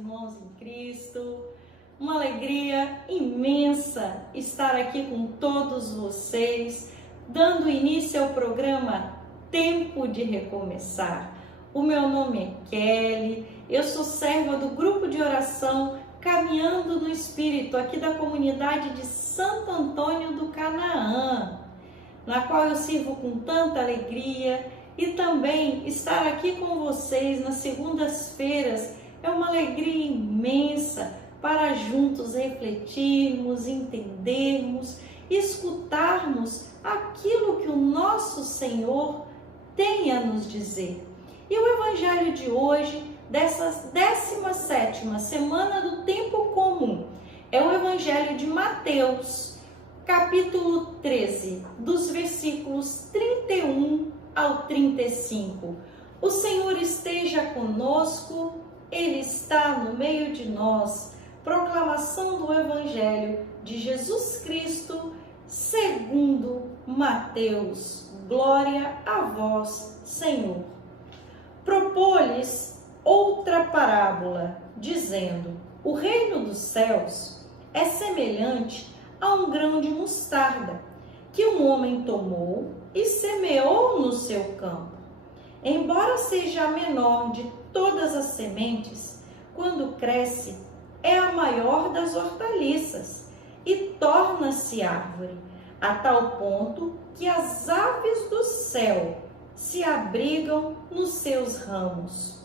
irmãos em Cristo. Uma alegria imensa estar aqui com todos vocês, dando início ao programa Tempo de Recomeçar. O meu nome é Kelly, eu sou serva do grupo de oração Caminhando no Espírito, aqui da comunidade de Santo Antônio do Canaã, na qual eu sirvo com tanta alegria, e também estar aqui com vocês nas segundas-feiras é uma alegria imensa para juntos refletirmos, entendermos, escutarmos aquilo que o nosso Senhor tem a nos dizer. E o Evangelho de hoje, dessa 17ª semana do Tempo Comum, é o Evangelho de Mateus, capítulo 13, dos versículos 31 ao 35. O Senhor esteja conosco, Ele está no meio de nós. Proclamação do Evangelho de Jesus Cristo, segundo Mateus. Glória a vós, Senhor. Propôs-lhes outra parábola, dizendo: o reino dos céus é semelhante a um grão de mostarda, que um homem tomou e semeou no seu campo. Embora seja a menor de todas as sementes, quando cresce, é a maior das hortaliças e torna-se árvore, a tal ponto que as aves do céu se abrigam nos seus ramos.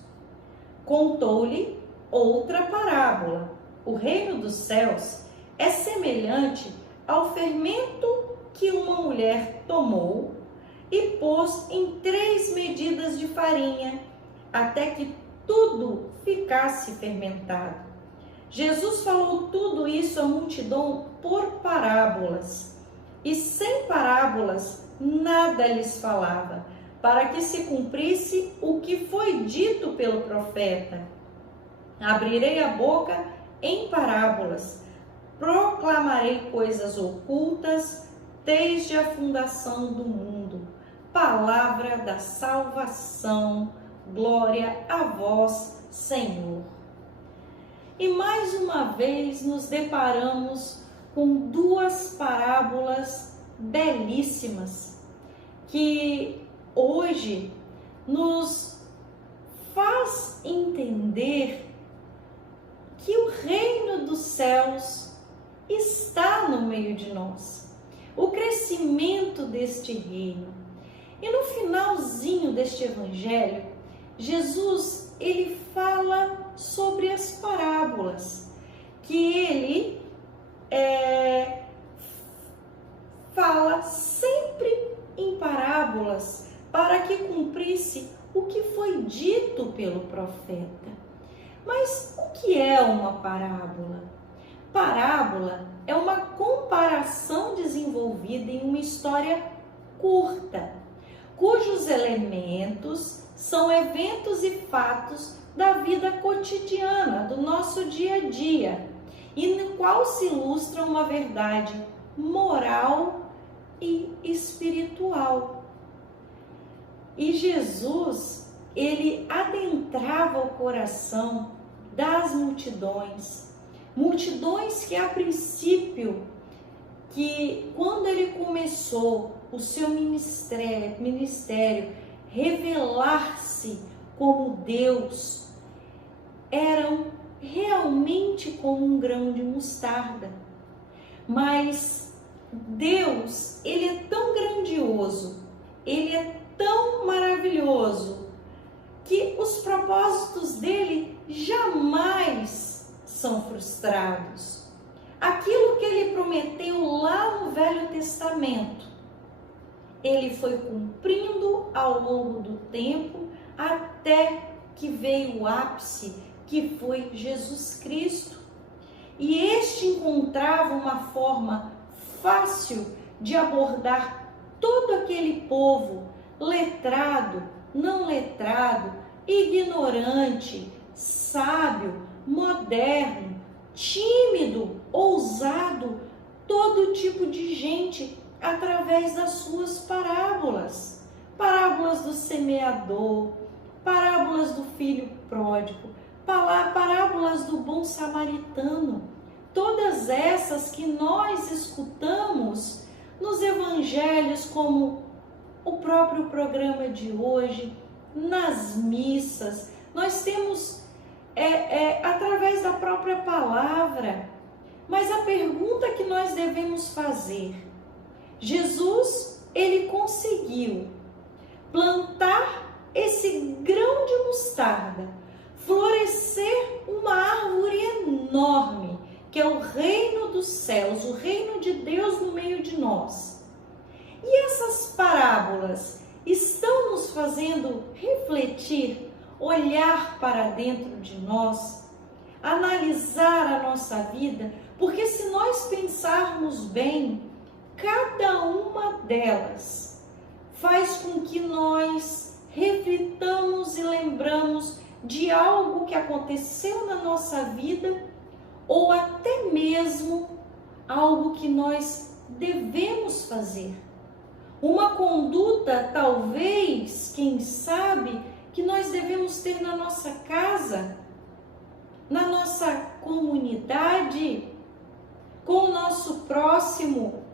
Contou-lhe outra parábola. O reino dos céus é semelhante ao fermento que uma mulher tomou e pôs em 3 medidas de farinha, até que tudo ficasse fermentado. Jesus falou tudo isso à multidão por parábolas, e sem parábolas nada lhes falava, para que se cumprisse o que foi dito pelo profeta: abrirei a boca em parábolas, proclamarei coisas ocultas desde a fundação do mundo. Palavra da salvação, glória a vós, Senhor. E mais uma vez nos deparamos com 2 parábolas belíssimas que hoje nos faz entender que o reino dos céus está no meio de nós, o crescimento deste reino. E no finalzinho deste evangelho, Jesus ele fala sobre as parábolas, que ele fala sempre em parábolas para que cumprisse o que foi dito pelo profeta. Mas o que é uma parábola? Parábola é uma comparação desenvolvida em uma história curta, cujos elementos são eventos e fatos da vida cotidiana, do nosso dia a dia, e no qual se ilustra uma verdade moral e espiritual. E Jesus, ele adentrava o coração das multidões que a princípio, que quando ele começou o seu ministério revelar-se como Deus, eram realmente como um grão de mostarda. Mas Deus, ele é tão grandioso, ele é tão maravilhoso, que os propósitos dele jamais são frustrados. Aquilo que ele prometeu lá no Velho Testamento, ele foi cumprindo ao longo do tempo, até que veio o ápice, que foi Jesus Cristo. E este encontrava uma forma fácil de abordar todo aquele povo, letrado, não letrado, ignorante, sábio, moderno, tímido, ousado, todo tipo de gente, através das suas parábolas. Parábolas do semeador, parábolas do filho pródigo, parábolas do bom samaritano, todas essas que nós escutamos nos evangelhos, como o próprio programa de hoje, nas missas, nós temos através da própria palavra. Mas a pergunta que nós devemos fazer: Jesus, ele conseguiu plantar esse grão de mostarda, florescer uma árvore enorme, que é o reino dos céus, o reino de Deus no meio de nós. E essas parábolas estão nos fazendo refletir, olhar para dentro de nós, analisar a nossa vida, porque se nós pensarmos bem, cada uma delas faz com que nós reflitamos e lembramos de algo que aconteceu na nossa vida, ou até mesmo algo que nós devemos fazer. Uma conduta, talvez, quem sabe, que nós devemos ter na nossa casa, na nossa comunidade, com o nosso próximo.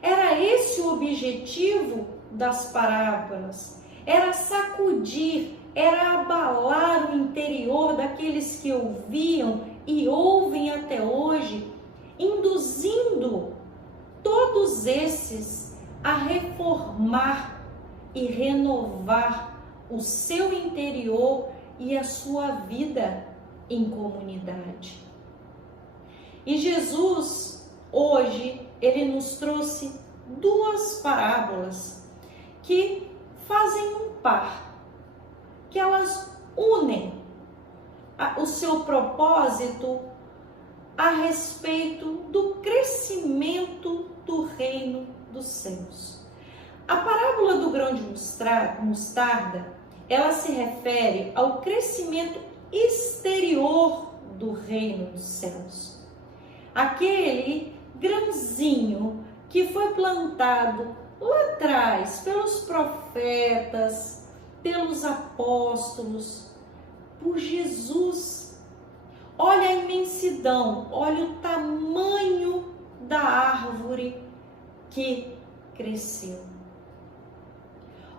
Era esse o objetivo das parábolas. Era sacudir, era abalar o interior daqueles que ouviam e ouvem até hoje, induzindo todos esses a reformar e renovar o seu interior e a sua vida em comunidade. E Jesus, hoje, ele nos trouxe duas parábolas que fazem um par, que elas unem o seu propósito a respeito do crescimento do reino dos céus. A parábola do grão de mostarda, ela se refere ao crescimento exterior do reino dos céus. Aquele grãozinho que foi plantado lá atrás pelos profetas, pelos apóstolos, por Jesus. Olha a imensidão, olha o tamanho da árvore que cresceu.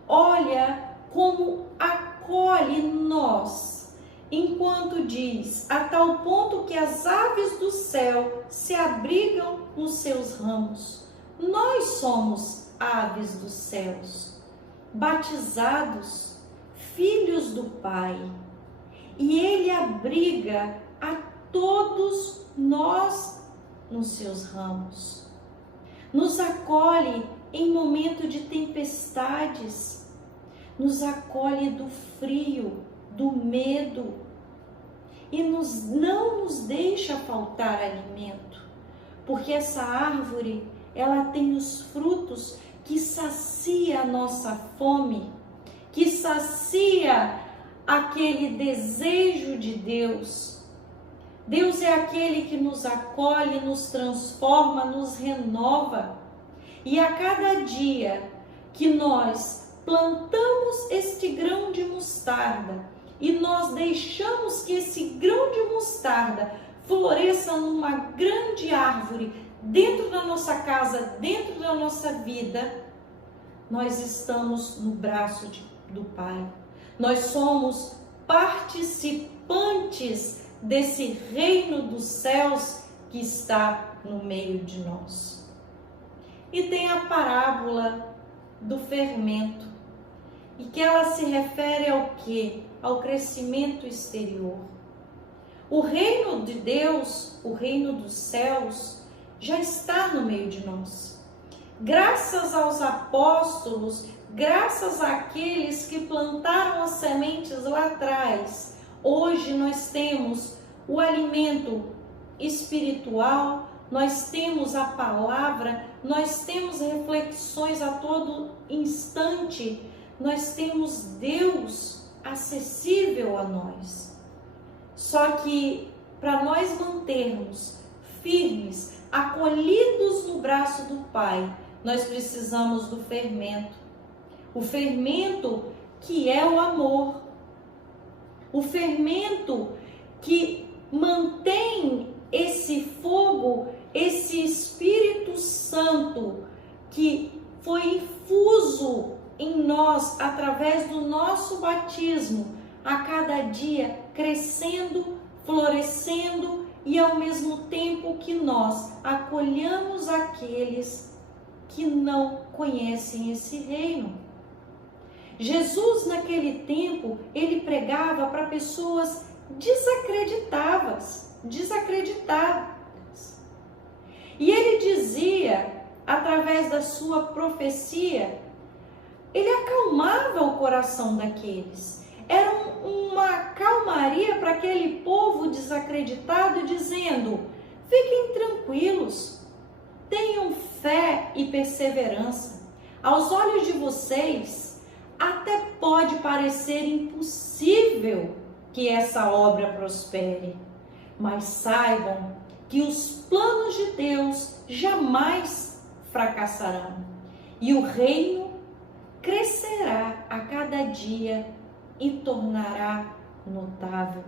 Olha como acolhe nós, enquanto diz, a tal ponto que as aves do céu se abrigam nos seus ramos. Nós somos aves dos céus, batizados, filhos do Pai. E Ele abriga a todos nós nos seus ramos. Nos acolhe em momento de tempestades. Nos acolhe do frio, do medo. E não nos deixa faltar alimento. Porque essa árvore, ela tem os frutos que sacia a nossa fome, que sacia aquele desejo de Deus. Deus é aquele que nos acolhe, nos transforma, nos renova. E a cada dia que nós plantamos este grão de mostarda e nós deixamos que esse grão de mostarda floresça numa grande árvore dentro da nossa casa, dentro da nossa vida, nós estamos no braço do Pai. Nós somos participantes desse reino dos céus que está no meio de nós. E tem a parábola do fermento, e que ela se refere ao quê? Ao crescimento exterior. O reino de Deus, o reino dos céus, já está no meio de nós. Graças aos apóstolos, graças àqueles que plantaram as sementes lá atrás, hoje nós temos o alimento espiritual, nós temos a palavra, nós temos reflexões a todo instante, nós temos Deus acessível a nós. Só que para nós mantermos firmes, acolhidos no braço do Pai, nós precisamos do fermento. O fermento que é o amor. O fermento crescendo, florescendo e ao mesmo tempo que nós acolhamos aqueles que não conhecem esse reino. Jesus, naquele tempo, ele pregava para pessoas desacreditadas. E ele dizia, através da sua profecia, ele acalmava o coração daqueles. Era uma calmaria para aquele povo desacreditado, dizendo: fiquem tranquilos, tenham fé e perseverança. Aos olhos de vocês, até pode parecer impossível que essa obra prospere, mas saibam que os planos de Deus jamais fracassarão e o reino crescerá a cada dia e tornará notável.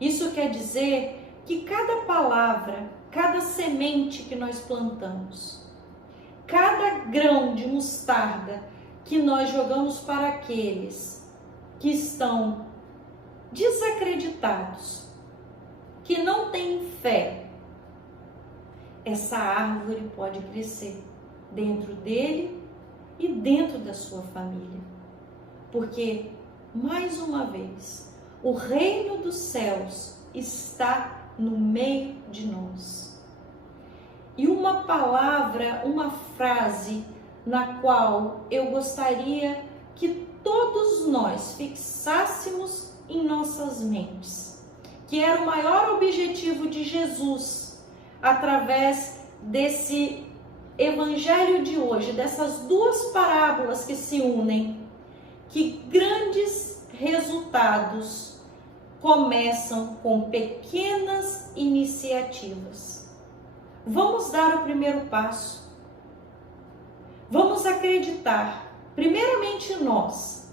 Isso quer dizer que cada palavra, cada semente que nós plantamos, cada grão de mostarda que nós jogamos para aqueles que estão desacreditados, que não têm fé, essa árvore pode crescer dentro dele e dentro da sua família. Porque, mais uma vez, o reino dos céus está no meio de nós. E uma palavra, uma frase na qual eu gostaria que todos nós fixássemos em nossas mentes, que era o maior objetivo de Jesus, através desse evangelho de hoje, dessas duas parábolas que se unem, que grandes resultados começam com pequenas iniciativas. Vamos dar o primeiro passo. Vamos acreditar, primeiramente nós,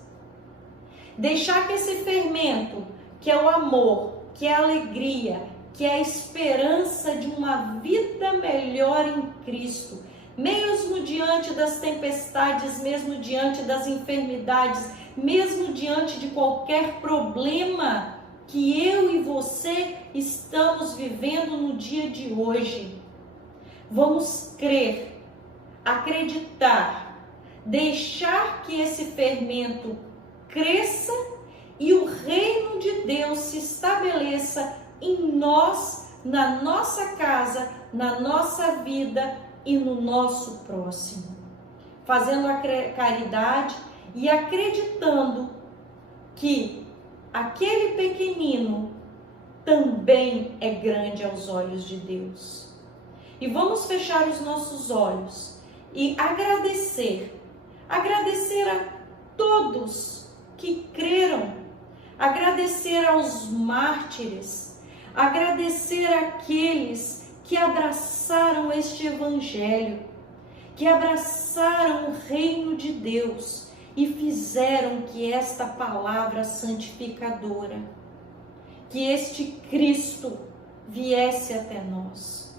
deixar que esse fermento, que é o amor, que é a alegria, que é a esperança de uma vida melhor em Cristo, mesmo diante das tempestades, mesmo diante das enfermidades, mesmo diante de qualquer problema que eu e você estamos vivendo no dia de hoje. Vamos crer, acreditar, deixar que esse fermento cresça e o reino de Deus se estabeleça em nós, na nossa casa, na nossa vida e no nosso próximo. Fazendo a caridade e acreditando que aquele pequenino também é grande aos olhos de Deus. E vamos fechar os nossos olhos e agradecer a todos que creram, agradecer aos mártires, agradecer àqueles que abraçaram este evangelho, que abraçaram o reino de Deus e fizeram que esta palavra santificadora, que este Cristo viesse até nós.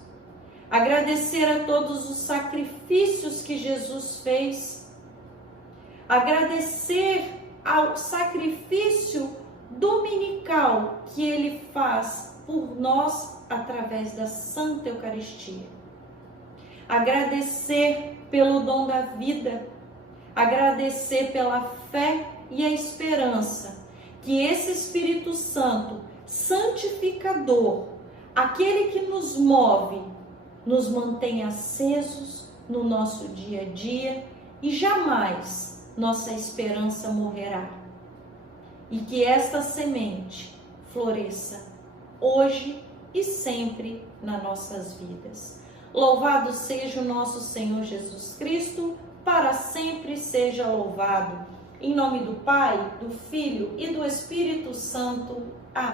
Agradecer a todos os sacrifícios que Jesus fez, agradecer ao sacrifício dominical que Ele faz por nós através da Santa Eucaristia. Agradecer pelo dom da vida, agradecer pela fé e a esperança que esse Espírito Santo, santificador, aquele que nos move, nos mantém acesos no nosso dia a dia e jamais nossa esperança morrerá. E que esta semente floresça hoje e sempre nas nossas vidas. Louvado seja o nosso Senhor Jesus Cristo, para sempre seja louvado. Em nome do Pai, do Filho e do Espírito Santo. Amém.